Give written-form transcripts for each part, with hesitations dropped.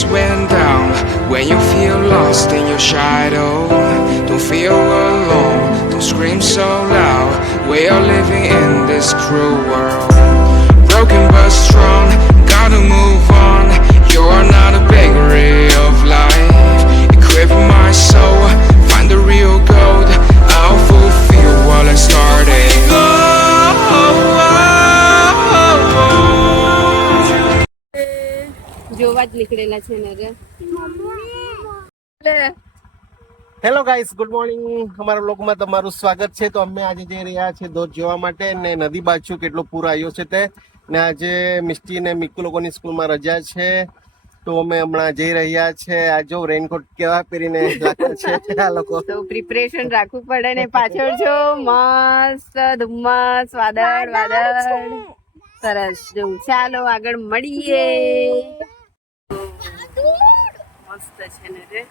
lights went down. When you feel lost in your shadow, don't feel alone, don't scream so loud. We are living in this cruel world, broken but strong, gotta move on. You're not a bakery of life, equip my soul, find the real gold. I'll fulfill what I started. જોવા જ નીકળેલા છે ને રે. Hello guys, good morning. અમારા બ્લોગમાં તમારું સ્વાગત છે. તો અમે આજે જઈ રહ્યા છીએ ધોધ જોવા માટે ને નદી બાજુ કેટલો પૂર આવ્યો છે તે. ને આજે મિસ્ટી ને મિક્કુ લોકોની સ્કૂલમાં રજા છે, તો અમે હમણાં જઈ રહ્યા છે. આ જો રેનકોટ કેવા પહેરીને લાગતા છે આ લોકો. તો પ્રિપરેશન રાખવું પડે ને. પાછળ જો મસ્ત ધુમ્મસ, વાદળ વાદળ, સરસ. જો ચાલો આગળ મળીએ. મસ્ત છે ને રે.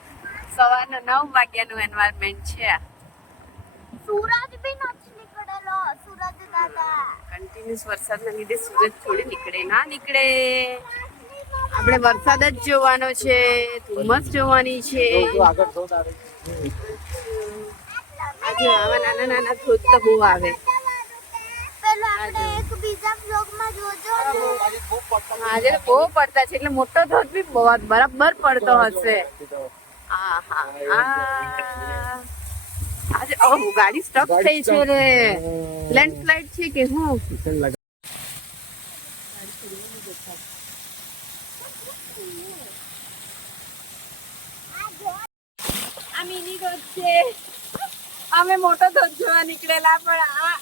સવારના 9 વાગ્યાનું એન્વાયરમેન્ટ છે. सूरज भी નથી નીકળેલો. सूरज દાદા કન્ટિન્યુઅસ વરસાદના લીધે સૂરજ થોડી નીકળે ના નીકળે. આપણે વરસાદ જ જોવાનો છે, ધુમ્મસ જોવાની છે. આગળ ધોધ આવે આજે આવા નાના નાના ધોધ તો બહુ આવે. પેલો આપણે એક બીજા બ્લોગમાં જોજો. આજે બહુ પડતા છે એટલે મોટો ધોધ બી બહુ બરાબર પડતો હશે. આજે ગાડી સ્ટક થઈ છે રે. લેન્ડસ્લાઇડ છે કે હું? આ મિની ધોધ છે. અમે મોટો ધોધ જોવા નીકળેલા, પણ આ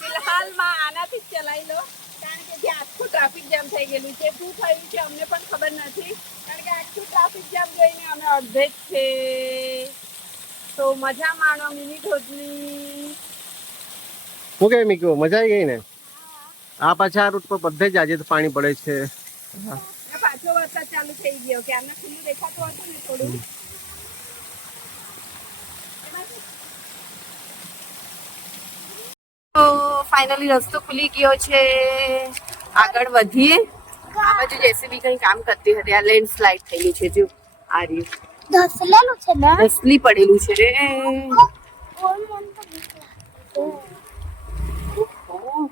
ફિલહાલમાં આનાથી જ ચલાવી લો, કારણ કે ત્યાં આખું ટ્રાફિક જામ થઈ ગયેલું છે. શું થયું છે અમને પણ ખબર નથી, કારણ કે આખું ટ્રાફિક જામ જોઈને અમે અડધે જ છે. તો મજા માણો મિની ધોધની. શું કે મિક્કુ, મજા આવી ગઈ ને? આ પાછા આ રૂટ પર બધે જ આજે તો પાણી પડે છે. પાછો વરસાદ ચાલુ થઈ ગયો કે આમને ખુલ્લું દેખાતું હતું ને થોડું. તો ફાઇનલી રસ્તો ખુલી ગયો છે. આગળ વધીએ. આ બાજુ જેસીબી કઈ કામ કરતી હતી. આ લેન્ડસ્લાઇડ થયેલી છે. જો આ રહ્યું ધસલેલું છે ને. દસલી પડેલું છે રે.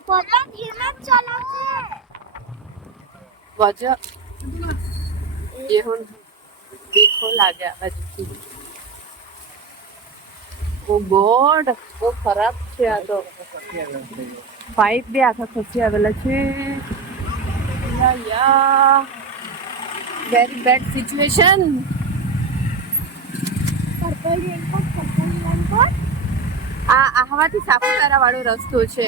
બોલો ધીમે ચલાવજે. વજહ ये हुन देखो लागे अच्छी. ઓ ગોડ, બહુ ખરાબ છે આ તો. પાઇપ બી આખા ખસી આવેલા છે. Very bad situation. આ હવાથી સાપુતારા વાળો રસ્તો છે.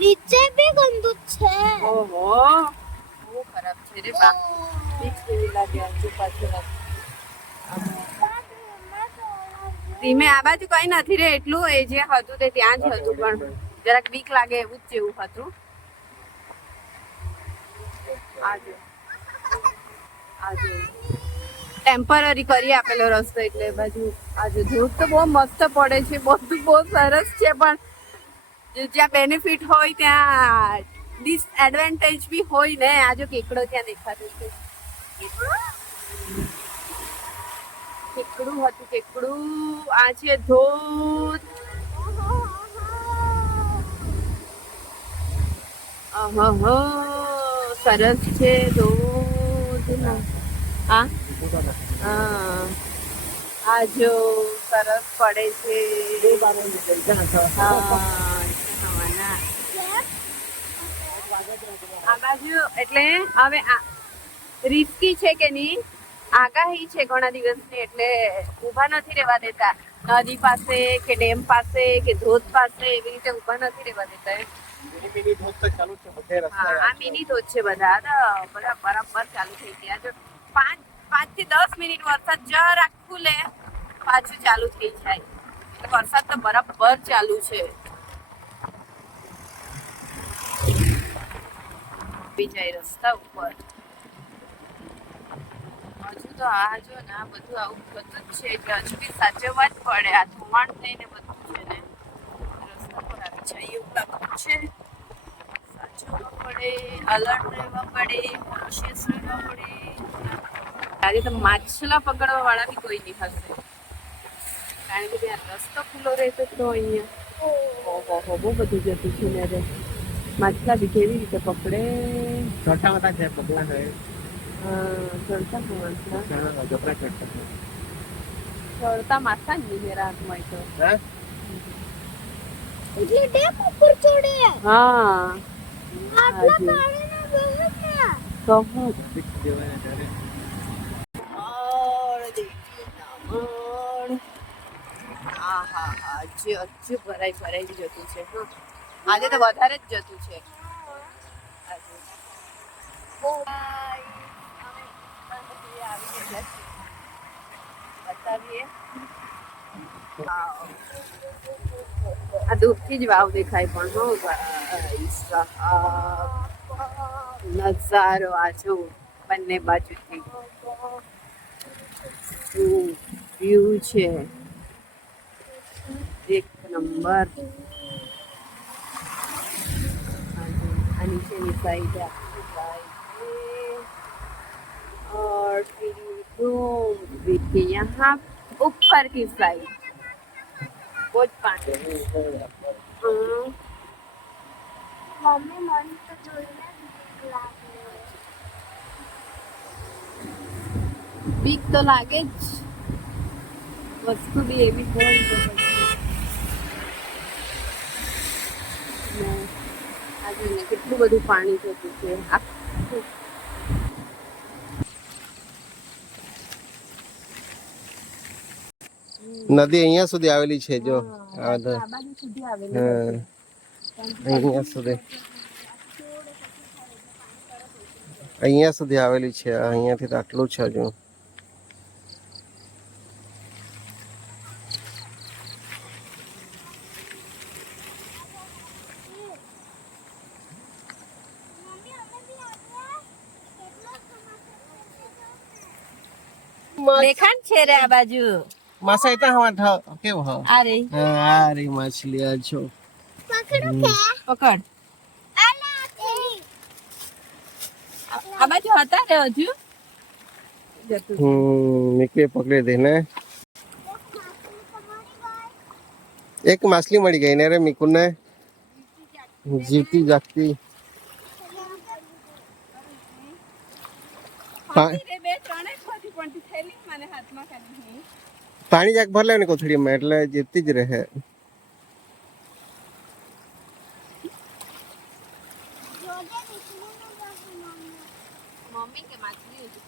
નીચે બી ગંદુ છે. ઓહો, બહુ ખરાબ છે રે બા. બીક જેવી લાગે આજુ પાછળ. ધીમે. આ બાજુ કઈ નથી રે એટલું. એ જે હતું તે ત્યાં જ હતું, પણ જરાક બીક લાગે એવું જ જેવું હતું. આજો ટેમ્પરરી કરી આપેલો રસ્તો એટલે બાજુ આજે ધૂળ તો બહુ મસ્ત પડે છે. બધું બહુ સરસ છે, પણ જ્યાં બેનિફિટ હોય ત્યાં ડિસએડવાન્ટેજ બી હોય ને. આજો કેકડો ત્યાં દેખાતો છે. કેકડું હતું, કેકડું. આ છે ધોધ. સરસ છે ધોધ. હા, આ જો સરસ પડે છે. આ બાજુ એટલે હવે રિસ્કી છે કે નહીં. આગાહી છે ઘણા દિવસની, એટલે ઊભા નથી રહેવા દેતા. નદી પાસે કે ડેમ પાસે કે ધોધ પાસે એવી રીતે ઊભા નથી રહેવા દેતા. હા, આ મિની ધોધ છે. બધા બરાબર ચાલુ થઈ ગયા. જો 5 થી 10 મિનિટ વરસાદ જરાક ખુલે પાછું ચાલુ થઈ જાય. વરસાદ તો બરાબર ચાલુ છે. બીજા રસ્તા ઉપર હજુ તો આ જો ને આ બધું આવું બધું જ છે એટલે હજુ બી સાચવવા જ પડે. આ ધોવાણ થઈને બધું છે ને રસ્તા પર આવી જાય એવું લાગતું છે. સાચવવા પડે, alert રહેવા પડે, conscious રહેવા પડે. આજે તો માછલા પકડવા વાળા બી કોઈ નહીં હશે, કારણ કે ત્યાં રસ્તો ખુલ્લો રહેતો તો અહીંયા ઓહો બહુ બધું જતું છે ને રે. માછલા બી કેવી રીતે પકડે? छोटा मोटा है पतला है ચડતા માછલા, जोपरा चढ़ता है ચડતા માછલા જ નહીં મેરા હાથમાં તો. हैं એટલે ડેમ ઉપર ચડે હા આટલા પાણીના બહે છે તો હું ભરાઈ જતું છે. આજે તો વધારે જ જતું છે. આજે બતાવીએ. આ દૂરથી જ વાવ દેખાય પણ હો ભાઈ સાહેબ, નજારો આ જો બંને બાજુથી શું વ્યૂ છે, એક નંબર. આ નીચેની સાઈડ और फिर घूम फिर के यहाँ ऊपर की साइड बहुत पानी. મમ્મી મને તો જોઈને બીક લાગે બીક તો લાગે જ, વસ્તુ બી એવી હોય તો પછી. આજે ને કેટલું બધું પાણી જતું છે. આખું નદી અહીંયા સુધી આવેલી છે જો આ તો. આ બાજુ સુધી આવેલું હા અહીંયા સુધી આવેલી છે. અહીંયાથી તો આટલું છે હજુ. દેખાણ છે રે આ બાજુ. માસા ઇતા હવા થા કેવો હા આ રે આ રી માછલી આ જો પકડો કે પકડ. આલા આ બાજુ હતા ને હજુ જતું છે. નીકળે પકડી દે ને. એક માછલી મળી ગઈ ને રે મિકુન ને, જીવતી જાગતી. હતી રે બે ત્રણે જ હતી પણ તે થેલી મને હાથમાં કાઢી. પાણી જાક ભર લે ને કોથળીમાં એટલે જીવતી જ રહે. મમ્મી કે માછલી હતી.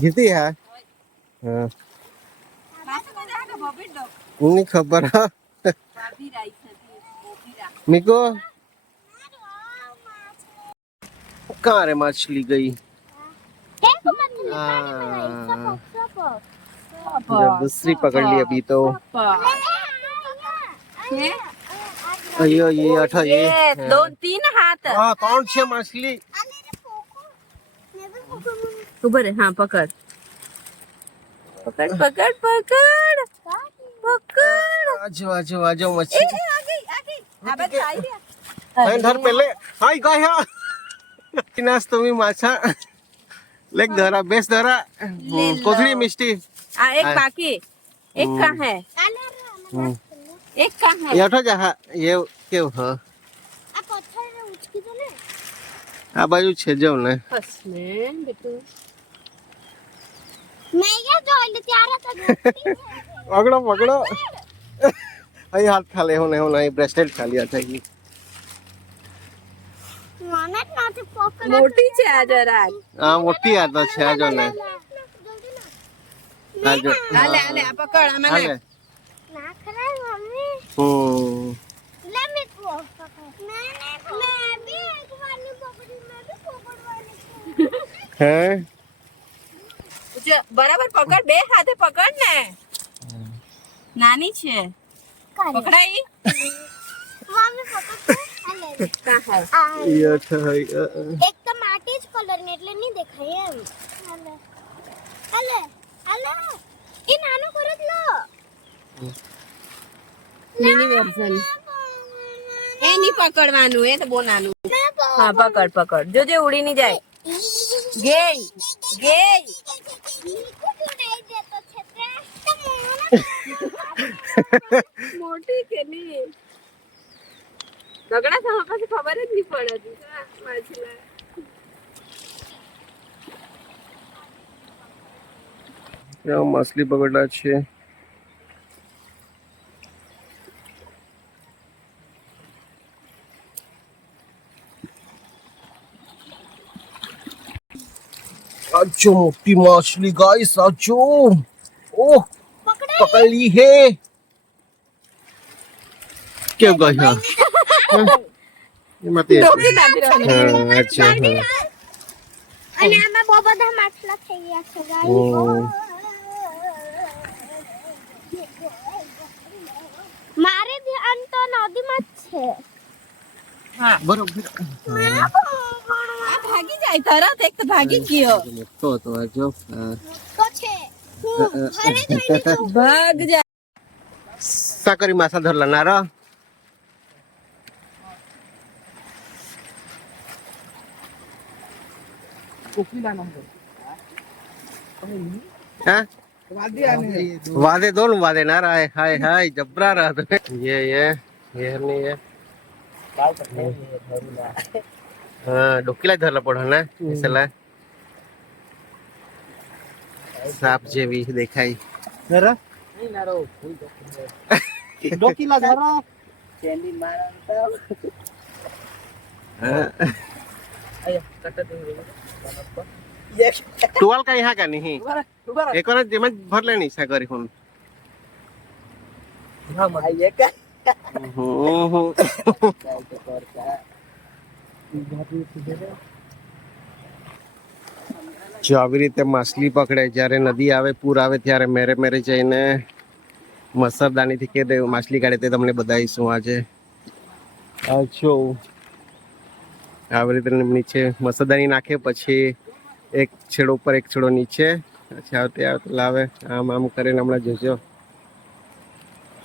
જીવતી હા હા માછલી બધા કે બબી ડો ની ખબર હા બાબી રાઈ હતી બોબીરા. મિકો कहाँ रे मछली गई? जब दूसरी पकड़ ली अभी तो. ये अयो ये अठा ये दोन तीन हाथ. हाँ कौन छे मछली? ऊपर है हाँ पकड़ पकड़ पकड़ पकड़ पकड़. आजो आजो आजो मछली. आ गई अब आई रे. हाय धर पहले हाय गए हाँ नास तुम्ही माछा लेक धरा बेस धरा कोथड़ी मिष्टी आ एक बाकी एक का है एक का है. ये अठो जा ये केव हाँ આ પથ્થરને ઉચકી દો ને आ बाजू छे जाओ ने હસને બેટુ મેં યા જોઈ ત્યારે તો જોતી पकड़ो पकड़ो अरे हाथ खा ले हो नहीं ब्रेसलेट खा लिया था ये મને જ નથી પકડ મોટી છે આ જરાક. हाँ मोटी आता छे आजो ने आजो આલે આલે આ પકડ આ મને. हाले ના ખરા મમ્મી લે મે કો मैं भी एक बार नहीं पकड़ी मैं भी पकड़वानी हैं જો બરાબર પકડ બે હાથે પકડ ને. નાની છે પકડાઈ. मम्मी पकड़ हाले કા હે ये था एक तो माटी ज कलर ने એટલે નહીં દેખાય એમ હાલે હાલે હાલે ઈ નાનો કરત લો મિની વર્ઝન એ નહીં પકડવાનું, એ તો બહુ નાનું. હા પકડ પકડ, જોજે ઉડી નહીં જાય. ગેય ગેય મોટી કે નહીં ઝઘડા થવા પછી ખબર જ નહીં પડતી. માછલા માછલી પકડા છે. आजो मोटी मछली गाइस, आजो ओह पकड़ ली है. क्या गाइस? हाँ ये मत ये. ડોકી નાખી રહ્યો. हाँ अच्छा हाँ. અને આમાં બહુ બધા માછલા થઈ ગયા છે ગાઈસ. हम्म. મારે ધ્યાન તો નદીમાં જ છે. હા बरोबर. આ ભાગી જાય તરત, એક તો ભાગી જ ગયો. तो आजो તો છે હું ઘરે જઈને જોઉં. ભાગ જાય. साकरी मासा धरला ना रा. हाँ? वादे दोनों वादे ना रहा है. हाय हाय जबरा रहा था. ये नहीं है. हाँ डोकीला धरला पड़ा ना इसला. सांप जेवी देखाई. धरा डोकीला धरा कैंडी मारता टुवाल का यहाँ का नहीं एक और जेमन भर लेनी सागरी फोन. ये का જો આવી રીતે માછલી પકડે જ્યારે નદી આવે પૂર આવે ત્યારે મેરે મેરે જઈને મચ્છરદાનીથી કે માછલી કાઢે તે તમને બતાવીશું આજે. જો આવી રીતે નીચે મચ્છરદાની નાખે પછી એક છેડો ઉપર એક છેડો નીચે પછી આવતે આવતે લાવે આમ આમ કરીને હમણાં જોજો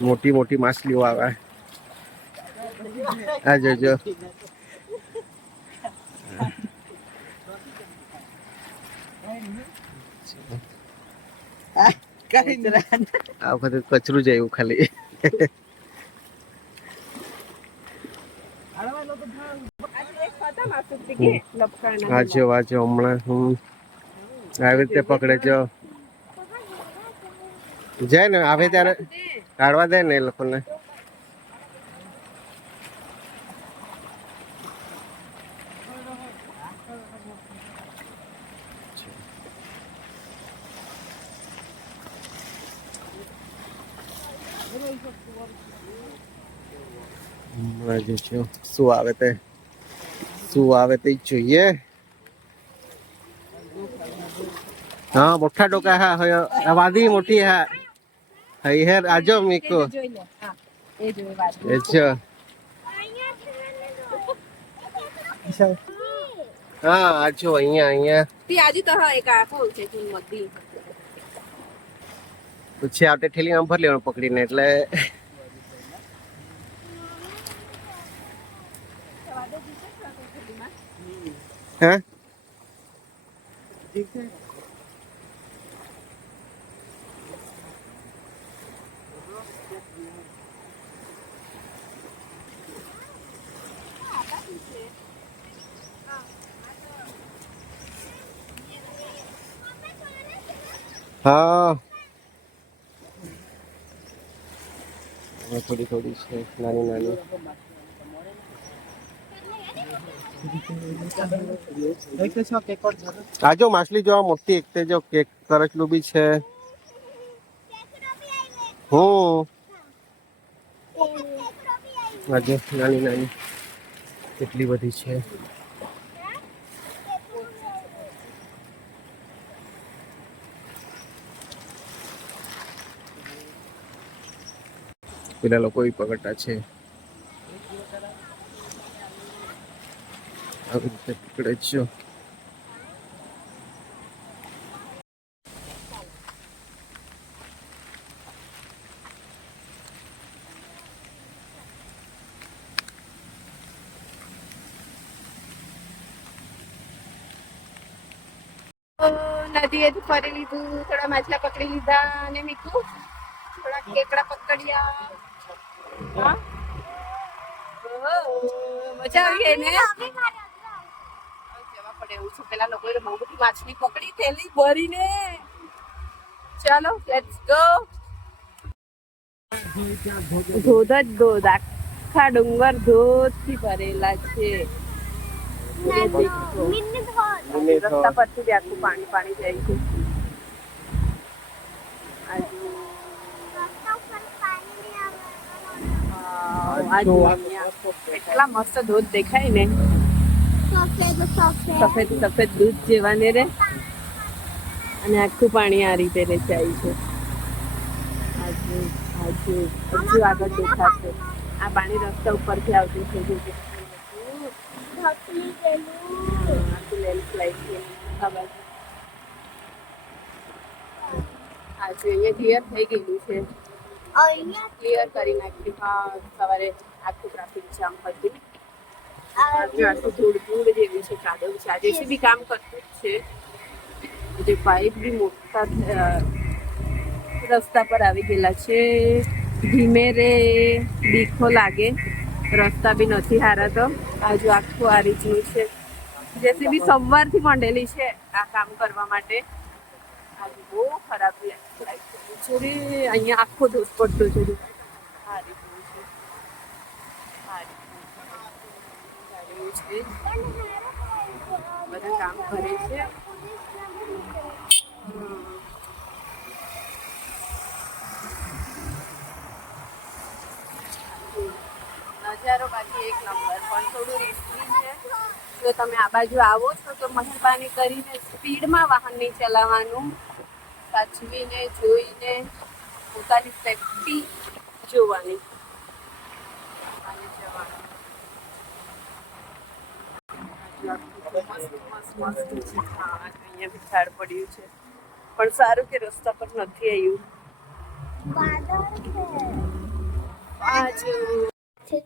મોટી મોટી માછલીઓ આવે. આ જોજો આ વખતે કચરું જાય એવું ખાલી. વાંચો વાંચો હમણાં હું આવી રીતે પકડે જો જાય ને આવે ત્યારે કાઢવા દે ને એ લોકોને. શું આવે તે જોઈએ. હા મોટા ડોકા હા વાદી મોટી હા હઈ હે આજો મીકો જોઈ લે. હા એ જોઈ વાત. એજો હા આજો અહીંયા તી આજુ તો હા એક આખો છે તું મધી. પછી આવતે ઠેલી આમ ભર લેવાનું પકડીને એટલે હા હા થોડી થોડી છે નાની નાની. આજો માછલી જોવા મોટી એક તે જો કેક કરચલું બી છે. હું આજે નાની નાની કેટલી બધી છે. પેલા લોકો પકડતા છે આવી રીતે પકડે છે. નદીએથી ફરી લીધું, થોડા માછલા પકડી લીધા અને મીકુ થોડા કેકડા પકડ્યા. હા ઓહો, મજા આવી ગઈ ને. જવા પડે એવું છે. પેલા લોકોએ બહુ બધી માછલી પકડી થેલી ભરીને. ચાલો લેટ્સ ગો. ધોધ જ ધોધ, આખા ડુંગર ધોધથી ભરેલા છે. રસ્તા પરથી બી આખું પાણી પાણી જાય છે. એટલા મસ્ત ધોધ દેખાય ને, સફેદ સફેદ દૂધ જેવા ને રે. અને આખું પાણી આ રીતે રે જાય છે. હજુ આગળ દેખાશે. આ પાણી રસ્તા ઉપરથી આવતું છે. અહીંયા ક્લિયર થઈ ગયેલું છે. ક્લિયર કરી નાખ્યું. હા, સવારે આખું ટ્રાફિક જામ હતું. આખું ધૂળ જેવી છે, કાદવ છે. આજે બી કામ કરતું જ છે. જે પાઇપ બી મોટા રસ્તા પર આવી ગયેલા છે. ધીમે રે, બીખો લાગે. રસ્તા બી નથી હારા. તો આજુ આખું આ રીતનું છે. જેસીબી સવારથી મંડેલી છે આ કામ કરવા માટે. આજે બહુ ખરાબ છે રે. અહીંયા આખો ધોધ પડતો છે. આ રીતનું છે. બધા કામ કરે છે. નજારો બાકી એક નંબર, પણ થોડું રિસ્કી છે. જો તમે આ બાજુ આવો છો તો મહેરબાની કરીને સ્પીડમાં વાહન નહીં ચલાવવાનું. સાચવીને જોઈને પોતાની સેફટી જોવાની અને જવાનું. મસ્ત હા, અહીંયા બી ઝાડ પડ્યું છે, પણ સારું કે રસ્તા પર નથી આવ્યું.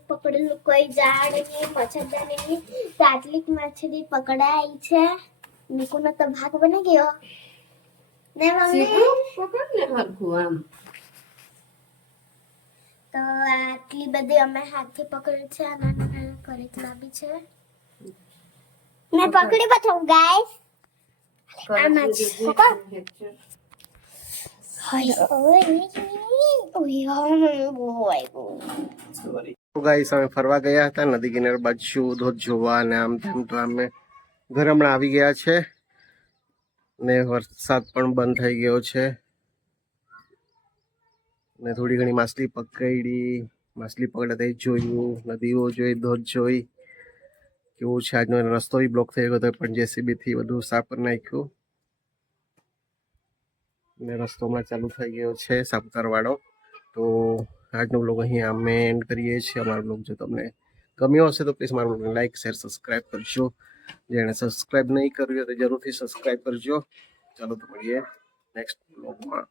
પકડેલું કોઈ ઝાડ નહીં, મચ્છરદાની નહીં. તો આટલી માછલી પકડાઈ છે. નીકુનો તો ભાગ બની ગયો ને મમ્મી. તો આટલી બધી અમે હાથથી પકડી છે. નાના નાના કરેકલા બી છે. મેં પકડી બતાવું ગાઈસ. આ માછલી પકડ. તો ગાઈસ અમે ફરવા ગયા હતા નદી કિનારે બાજુ ધોધ જોવા, અને આમ તેમ. તો અમે ઘરે હમણાં આવી ગયા છે ને વરસાદ પણ બંધ થઈ ગયો છે ને થોડી ઘણી માછલી પકડી. માછલી પકડતા જોયું, નદીઓ જોઈ, ધોધ જોઈ. કેવું છે આજનો રસ્તો બી બ્લોક થઈ ગયો હતો, પણ જેસીબી થી બધું સાફ કરી નાખ્યું ને રસ્તો હમણાં ચાલુ થઈ ગયો છે સાપુતારા વાળો. તો આજનો બ્લોગ અહીં અમે એન્ડ કરીએ છીએ. અમારો બ્લોગ જો તમને ગમ્યો હશે તો પ્લીઝ મારો બ્લોગને લાઈક, શેર, સબસ્ક્રાઈબ કરજો. જેણે સબસ્ક્રાઈબ નહીં કર્યું તો જરૂરથી સબસ્ક્રાઈબ કરજો. ચાલો તો મળીએ નેક્સ્ટ બ્લોગમાં.